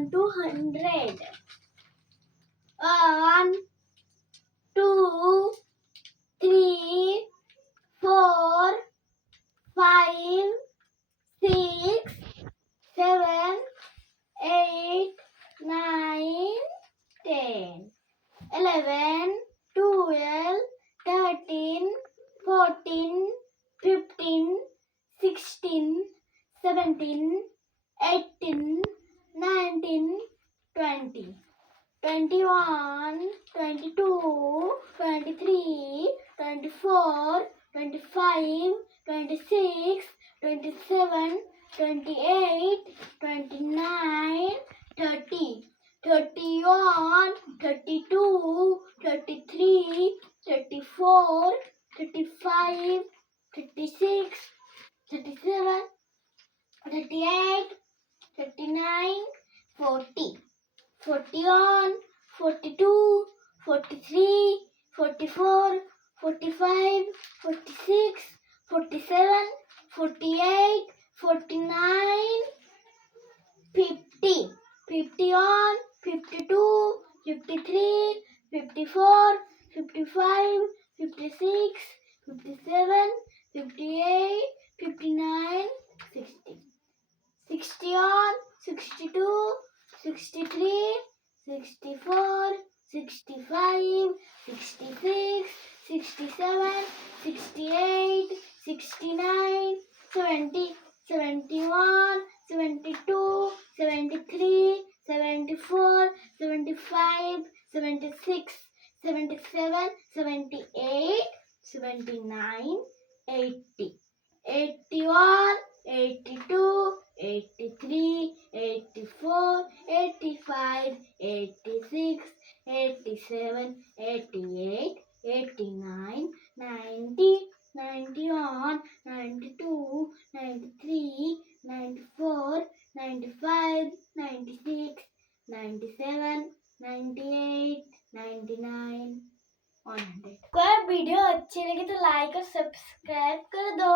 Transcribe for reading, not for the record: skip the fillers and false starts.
1 to 100. 1, 2, 3, 4, 5, 6, 7, 8, 9, 10, 11, 12, 13, 14, 15, 16, 17, 18, 19, 20, 21, 22, 23, 24, 25, 26, 27, 28, 29, 30, 31, 32, 33, 34, 35, 36, 37, 38, 39, 40, 41, 42, 43, 44, 45, 46, 47, 48, 49, 50, 51, 52, 53, 54, 55, 56, 57, 58, 59, 60. 61, 62, 63, 64, 65, 66, 67, 68, 69, 70, 71, 72, 73, 74, 75, 76, 77, 78, 79, 80, 81, 82, 83, 84, 85, 86, 87, 88, 89, 90, 91, 92, 93, 94, 95, 96, 97, 98, 99, 100. अगर video अच्छी लगी तो लाइक और सब्सक्राइब कर दो।